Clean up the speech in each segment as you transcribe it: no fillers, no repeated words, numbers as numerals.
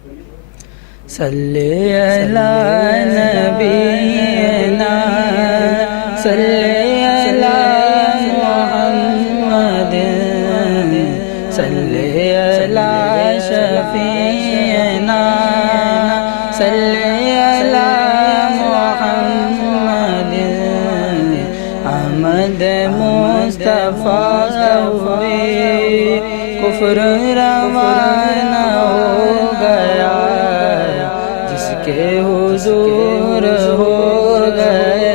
صلی علی نبینا صلی علی محمد صلی علی شفیعنا صلی علی محمد احمد مصطفیٰ ہوئے کفر روانہ ہو گیا جس کے حضور ہو گئے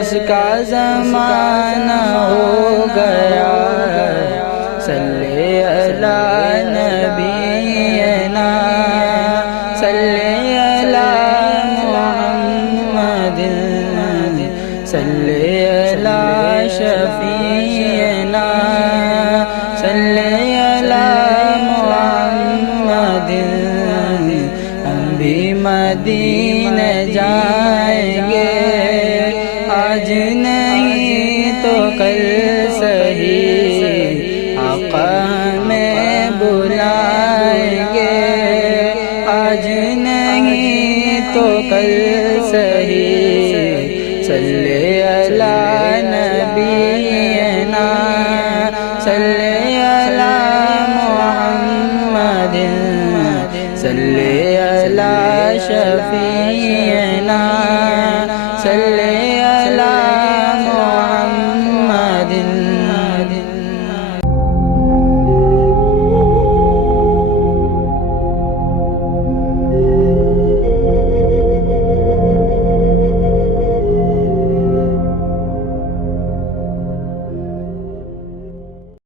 اس کا زمانہ ہو گیا صلی علی نبینا صلی علی محمد صلی علی شفیعنا صلی علی محمد ہم بھی مدینہ